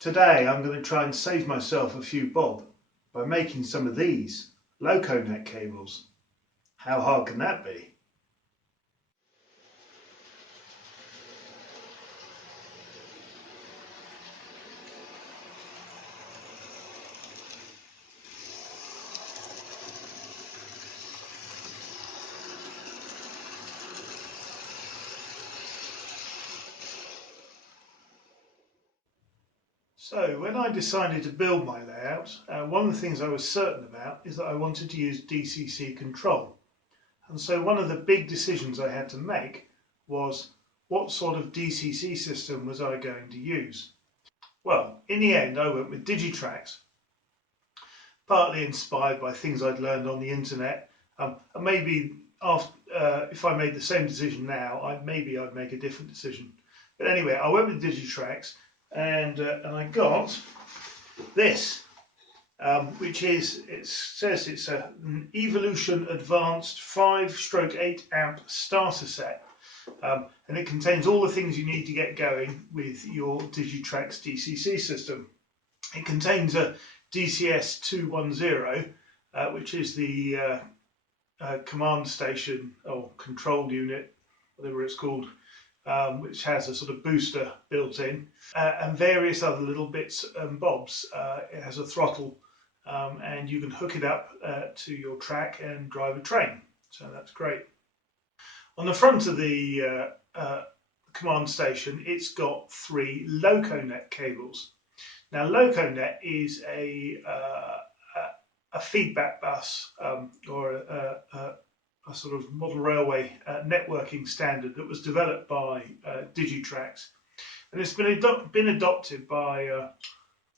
Today I'm going to try and save myself a few bob by making some of these Loconet cables. How hard can that be? So when I decided to build my layout, one of the things I was certain about is that I wanted to use DCC control. And so one of the big decisions I had to make was what sort of DCC system was I going to use? Well, in the end I went with Digitrax, partly inspired by things I'd learned on the internet. And maybe after, if I made the same decision now, I'd make a different decision. But anyway, I went with Digitrax. And I got this, which is, it says it's an Evolution Advanced 5/8 amp starter set, and it contains all the things you need to get going with your Digitrax DCC system. It contains a DCS 210, which is the command station or control unit, whatever it's called, which has a sort of booster built in, and various other little bits and bobs. It has a throttle, and you can hook it up to your track and drive a train, so that's great. On the front of the command station, it's got 3 Loconet cables. Now Loconet is a feedback bus, or a sort of model railway networking standard that was developed by Digitrax, and it's been adopted by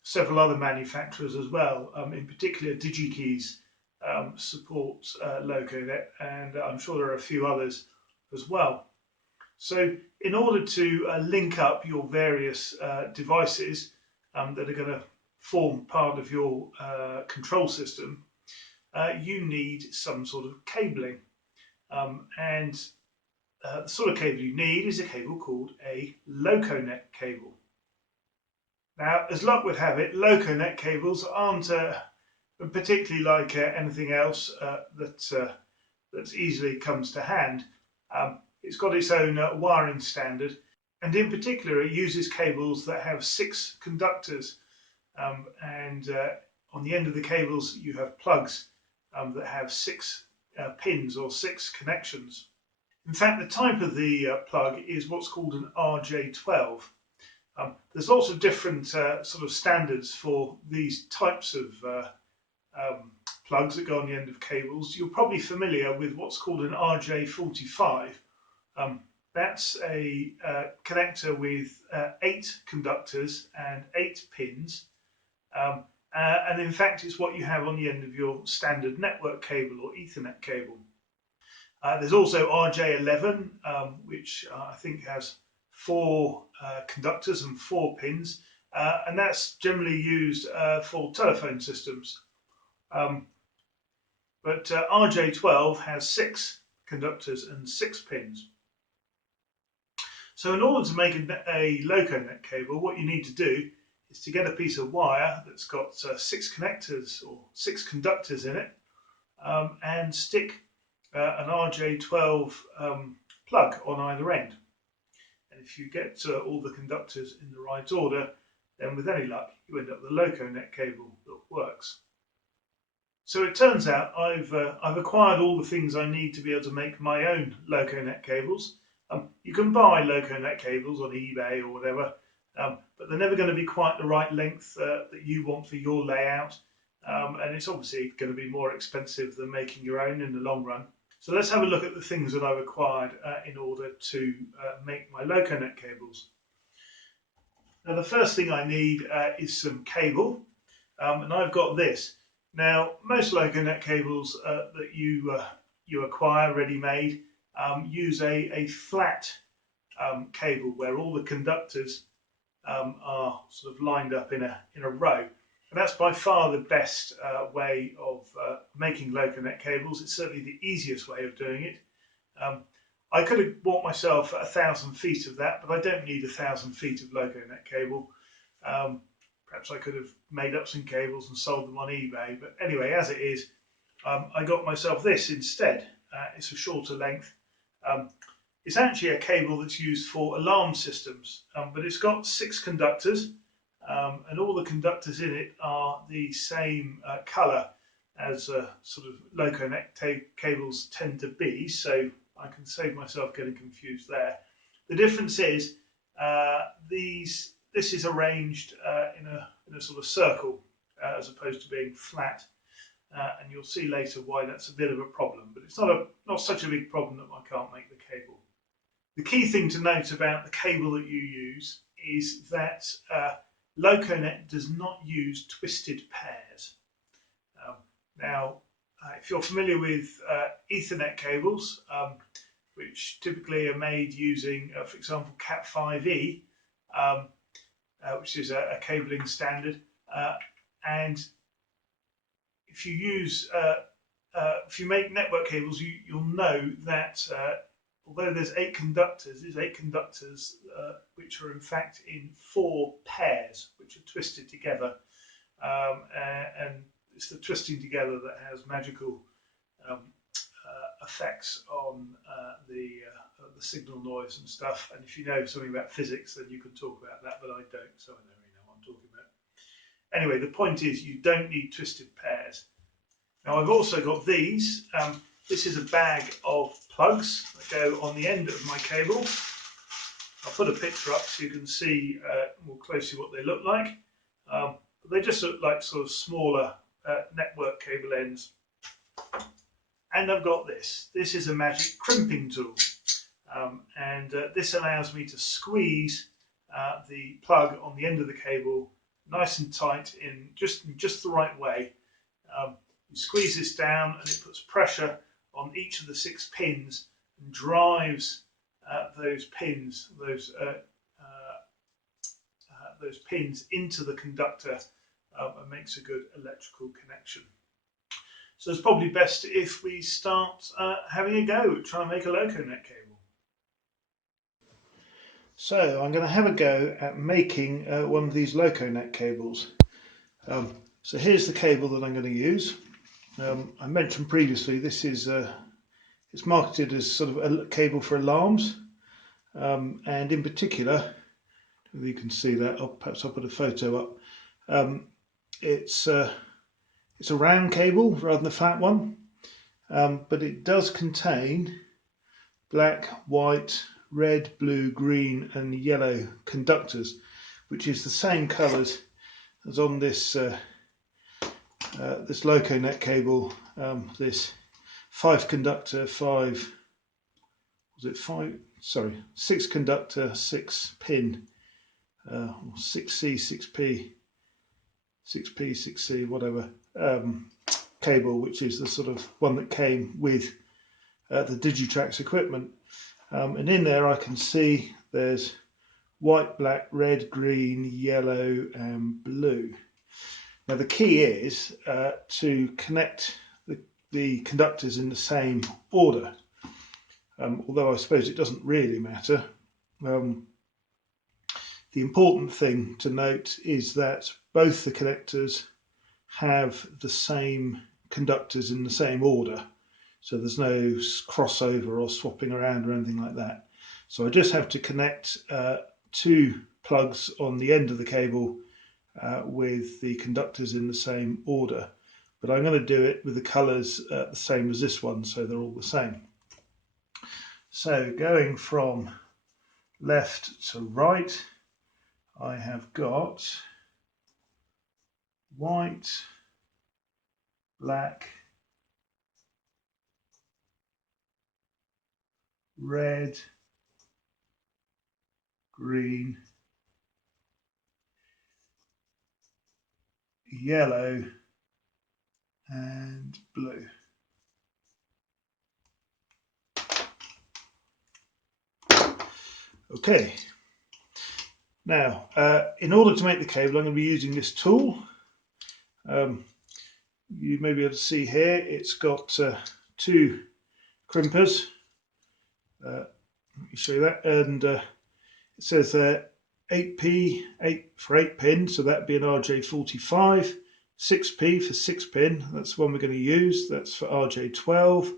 several other manufacturers as well. In particular, Digikeijs supports Loconet, and I'm sure there are a few others as well. So in order to link up your various devices that are going to form part of your control system, you need some sort of cabling. And the sort of cable you need is a cable called a Loconet cable. Now, as luck would have it, Loconet cables aren't particularly like anything else that easily comes to hand. It's got its own wiring standard, and in particular it uses cables that have 6 conductors, and on the end of the cables you have plugs that have 6 pins or 6 connections. In fact, the type of the plug is what's called an RJ12. There's lots of different sort of standards for these types of plugs that go on the end of cables. You're probably familiar with what's called an RJ45. That's a connector with 8 conductors and 8 pins. And in fact, it's what you have on the end of your standard network cable or Ethernet cable. There's also RJ11, which I think has 4 conductors and 4 pins, and that's generally used for telephone systems. But RJ12 has 6 conductors and 6 pins. So in order to make a Loconet cable, what you need to do is to get a piece of wire that's got 6 connectors or 6 conductors in it, and stick an RJ12 plug on either end. And if you get all the conductors in the right order, then with any luck you end up with a Loconet cable that works. So it turns out I've acquired all the things I need to be able to make my own Loconet cables. You can buy Loconet cables on eBay or whatever, but they're never going to be quite the right length that you want for your layout, and it's obviously going to be more expensive than making your own in the long run. So let's have a look at the things that I've acquired in order to make my Loconet cables. Now the first thing I need is some cable, and I've got this. Now most Loconet cables that you acquire ready-made use a flat cable where all the conductors are sort of lined up in a row, and that's by far the best way of making Loconet cables. It's certainly the easiest way of doing it. I could have bought myself 1,000 feet of that, but I don't need 1,000 feet of Loconet cable. Perhaps I could have made up some cables and sold them on eBay, but anyway, as it is, I got myself this instead. It's a shorter length. It's actually a cable that's used for alarm systems, but it's got 6 conductors, and all the conductors in it are the same colour as sort of Loconet cables tend to be, so I can save myself getting confused there. The difference is this is arranged in a sort of circle as opposed to being flat, and you'll see later why that's a bit of a problem, but it's not such a big problem that I can't make the cable. The key thing to note about the cable that you use is that Loconet does not use twisted pairs. Now, if you're familiar with Ethernet cables, which typically are made using, for example, Cat5e, which is a cabling standard, and if you use, if you make network cables, you'll know that although there's 8 conductors, there's 8 conductors which are in fact in 4 pairs, which are twisted together, and it's the twisting together that has magical effects on the signal noise and stuff. And if you know something about physics, then you can talk about that, but I don't, so I don't really know what I'm talking about. Anyway, the point is you don't need twisted pairs. Now I've also got these. This is a bag of plugs that go on the end of my cable. I'll put a picture up so you can see more closely what they look like. They just look like sort of smaller network cable ends. And I've got this. This is a magic crimping tool. And this allows me to squeeze the plug on the end of the cable nice and tight in just the right way. You squeeze this down and it puts pressure on each of the 6 pins and drives those pins into the conductor and makes a good electrical connection. So it's probably best if we start having a go at trying to make a Loconet cable. So I'm going to have a go at making one of these Loconet cables. So here's the cable that I'm going to use. I mentioned previously this is it's marketed as sort of a cable for alarms, and in particular, you can see that. Perhaps I'll put a photo up. It's a round cable rather than a flat one, but it does contain black, white, red, blue, green and yellow conductors, which is the same colours as on this this Loconet cable, this 6 conductor, 6 pin, 6C, 6P, 6P, 6C, whatever, cable, which is the sort of one that came with the Digitrax equipment. And in there I can see there's white, black, red, green, yellow and blue. Now the key is to connect the conductors in the same order, although I suppose it doesn't really matter. The important thing to note is that both the connectors have the same conductors in the same order, so there's no crossover or swapping around or anything like that. So I just have to connect 2 plugs on the end of the cable with the conductors in the same order, but I'm going to do it with the colours the same as this one, so they're all the same. So going from left to right, I have got white, black, red, green, yellow and blue. Okay, now in order to make the cable I'm going to be using this tool. You may be able to see here it's got 2 crimpers. Let me show you that, and it says there 8p, 8 for 8 pin, so that'd be an RJ45. 6p for 6 pin, that's the one we're going to use, that's for RJ12.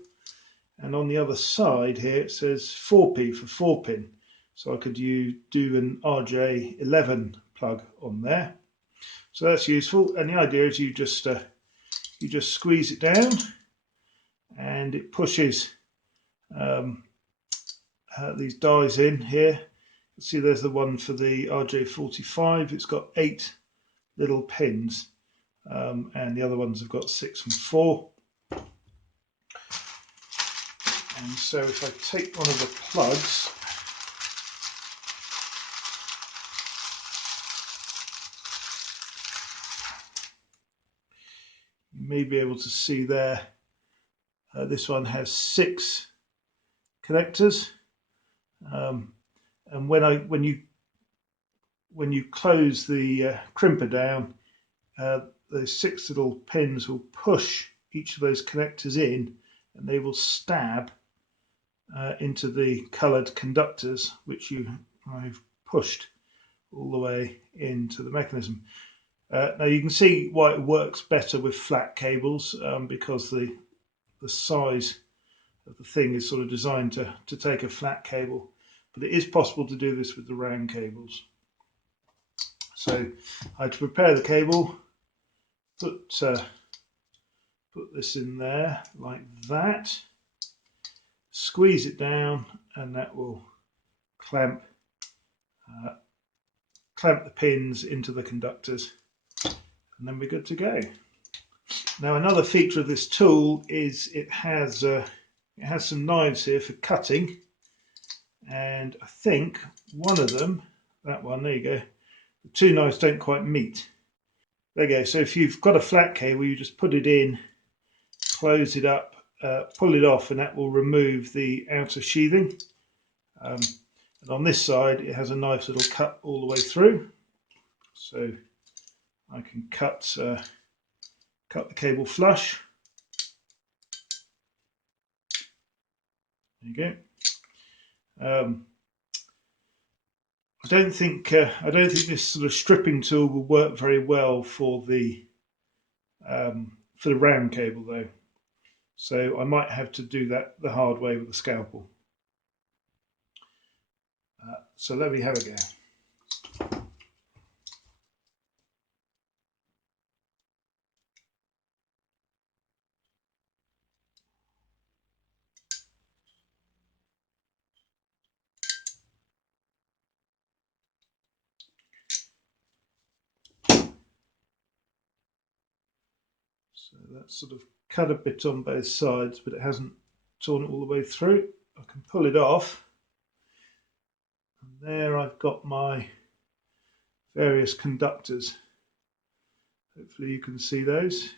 And on the other side here it says 4p for 4 pin, so I could do an RJ11 plug on there. So that's useful, and the idea is you just squeeze it down and it pushes these dies in here. You see there's the one for the RJ45, it's got 8 little pins, and the other ones have got 6 and 4. And so if I take one of the plugs, you may be able to see there, this one has 6 connectors, and when you close the crimper down, those 6 little pins will push each of those connectors in, and they will stab into the coloured conductors which I've pushed all the way into the mechanism. Now you can see why it works better with flat cables, because the size of the thing is sort of designed to take a flat cable, but it is possible to do this with the round cables. So I had to prepare the cable, put this in there like that, squeeze it down, and that will clamp the pins into the conductors, and then we're good to go. Now another feature of this tool is it has some knives here for cutting, and I think one of them, that one, there you go, the 2 knives don't quite meet. There you go. So if you've got a flat cable, you just put it in, close it up, pull it off, and that will remove the outer sheathing. And on this side it has a nice little cut all the way through, so I can cut the cable flush. There you go. I don't think this sort of stripping tool will work very well for the round cable though, so I might have to do that the hard way with a scalpel. So let me have a go. So that's sort of cut a bit on both sides, but it hasn't torn it all the way through. I can pull it off, and there I've got my various conductors. Hopefully you can see those.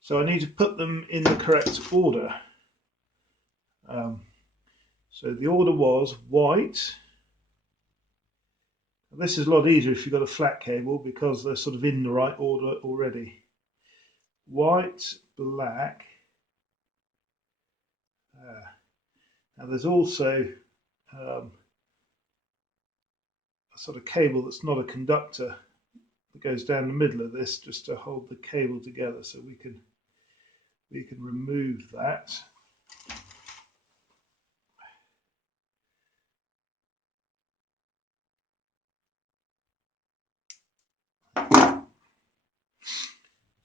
So I need to put them in the correct order. So the order was white. This is a lot easier if you've got a flat cable because they're sort of in the right order already. White, black. Now there's also a sort of cable that's not a conductor that goes down the middle of this just to hold the cable together, so we can remove that.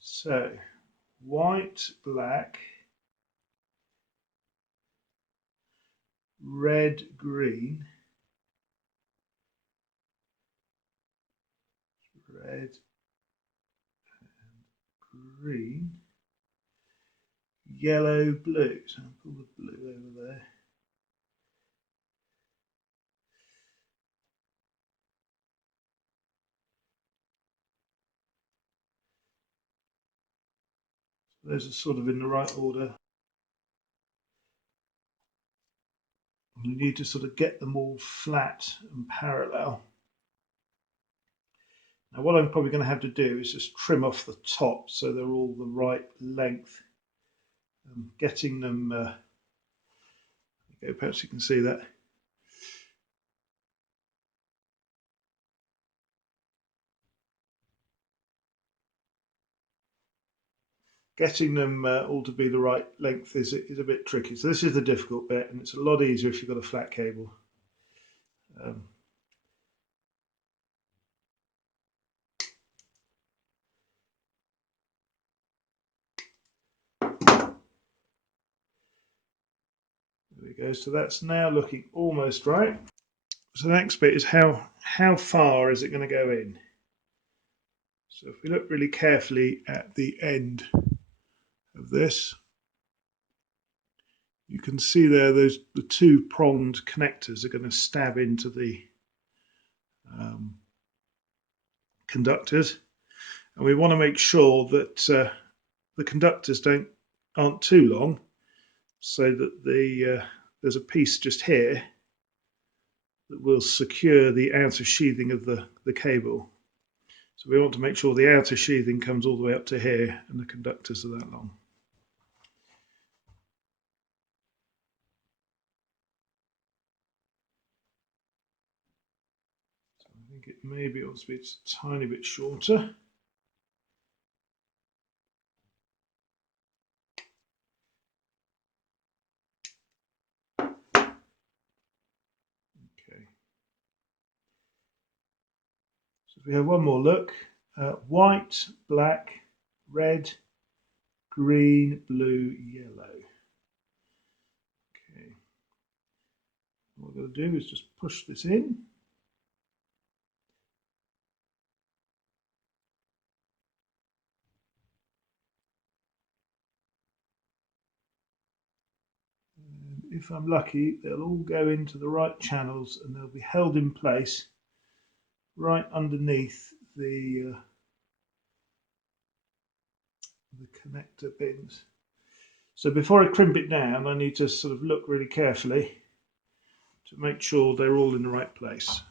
So white, black, red, green, red and green, yellow, blue. So I'll pull the blue over there. So those are sort of in the right order. You need to sort of get them all flat and parallel. Now what I'm probably going to have to do is just trim off the top so they're all the right length. Getting them, perhaps you can see that. Getting them all to be the right length is a bit tricky. So this is the difficult bit, and it's a lot easier if you've got a flat cable. There we go. So that's now looking almost right. So the next bit is how far is it going to go in? So if we look really carefully at the end of this, you can see there the two pronged connectors are going to stab into the conductors, and we want to make sure that the conductors aren't too long, so that there's a piece just here that will secure the outer sheathing of the cable. So we want to make sure the outer sheathing comes all the way up to here and the conductors are that long. So I think it maybe ought to be a tiny bit shorter. Okay. So if we have one more look, white, black, red, green, blue, yellow. Okay. What we're going to do is just push this in. And if I'm lucky, they'll all go into the right channels and they'll be held in place right underneath the connector pins. So before I crimp it down, I need to sort of look really carefully to make sure they're all in the right place.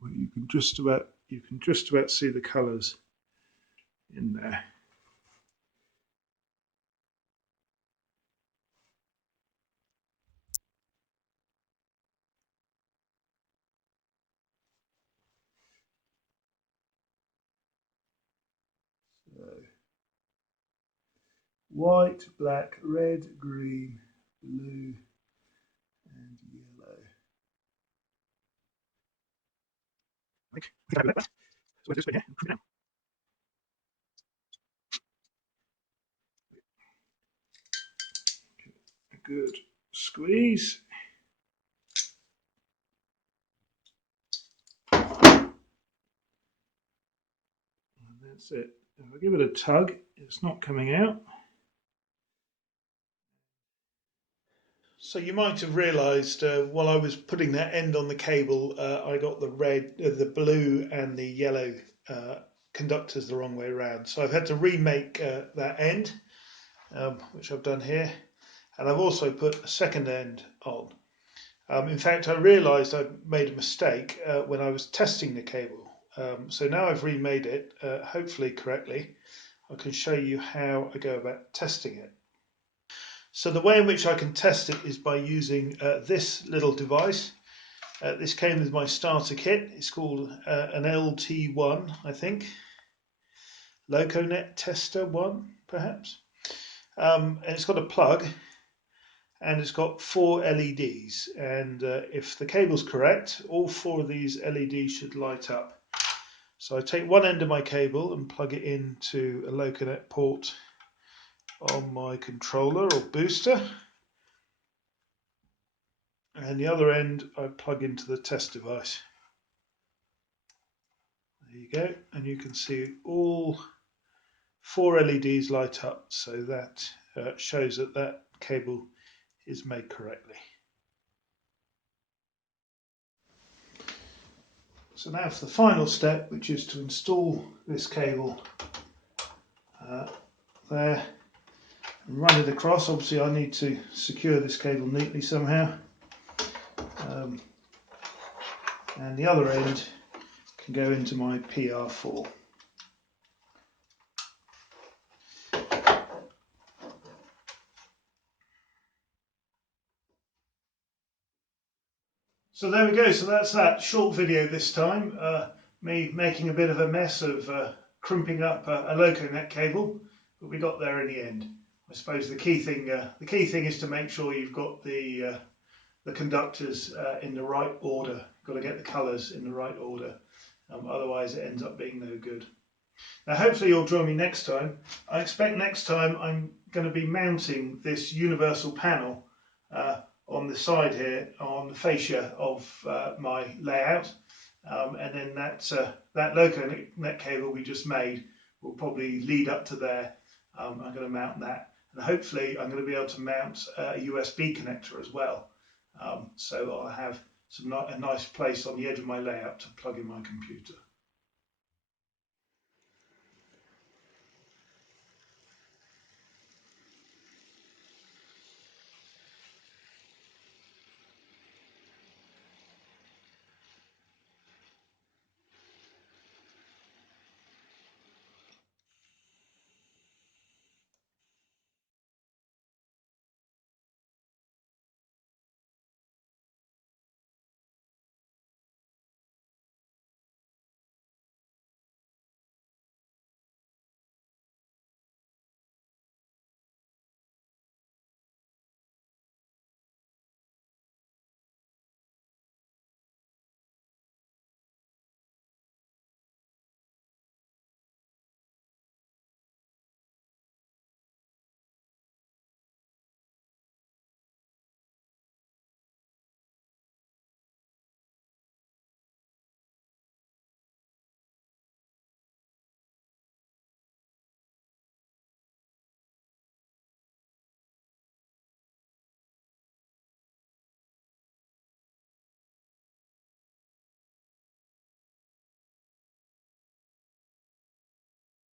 Well, you can just about see the colours in there. So, white, black, red, green, blue, and yellow. A good squeeze. And that's it. If I give it a tug, it's not coming out. So you might have realised while I was putting that end on the cable, I got the red, the blue and the yellow conductors the wrong way around. So I've had to remake that end, which I've done here. And I've also put a second end on. In fact, I realised I made a mistake when I was testing the cable. So now I've remade it, hopefully correctly. I can show you how I go about testing it. So the way in which I can test it is by using this little device. This came with my starter kit. It's called an LT1, I think. Loconet Tester 1, perhaps. And it's got a plug and it's got 4 LEDs. And if the cable's correct, all 4 of these LEDs should light up. So I take one end of my cable and plug it into a Loconet port on my controller or booster, and the other end I plug into the test device. There you go, and you can see all 4 LEDs light up, so that shows that that cable is made correctly. So now for the final step, which is to install this cable there and run it across. Obviously I need to secure this cable neatly somehow. and the other end can go into my PR4. So there we go, so that's that short video this time, me making a bit of a mess of crimping up a Loconet cable, but we got there in the end. I suppose the key thing is to make sure you've got the conductors in the right order. You've got to get the colours in the right order, otherwise it ends up being no good. Now hopefully you'll join me next time. I expect next time I'm going to be mounting this universal panel on the side here on the fascia of my layout, and then that Loconet cable we just made will probably lead up to there. I'm going to mount that, and hopefully I'm going to be able to mount a USB connector as well, so I'll have a nice place on the edge of my layout to plug in my computer.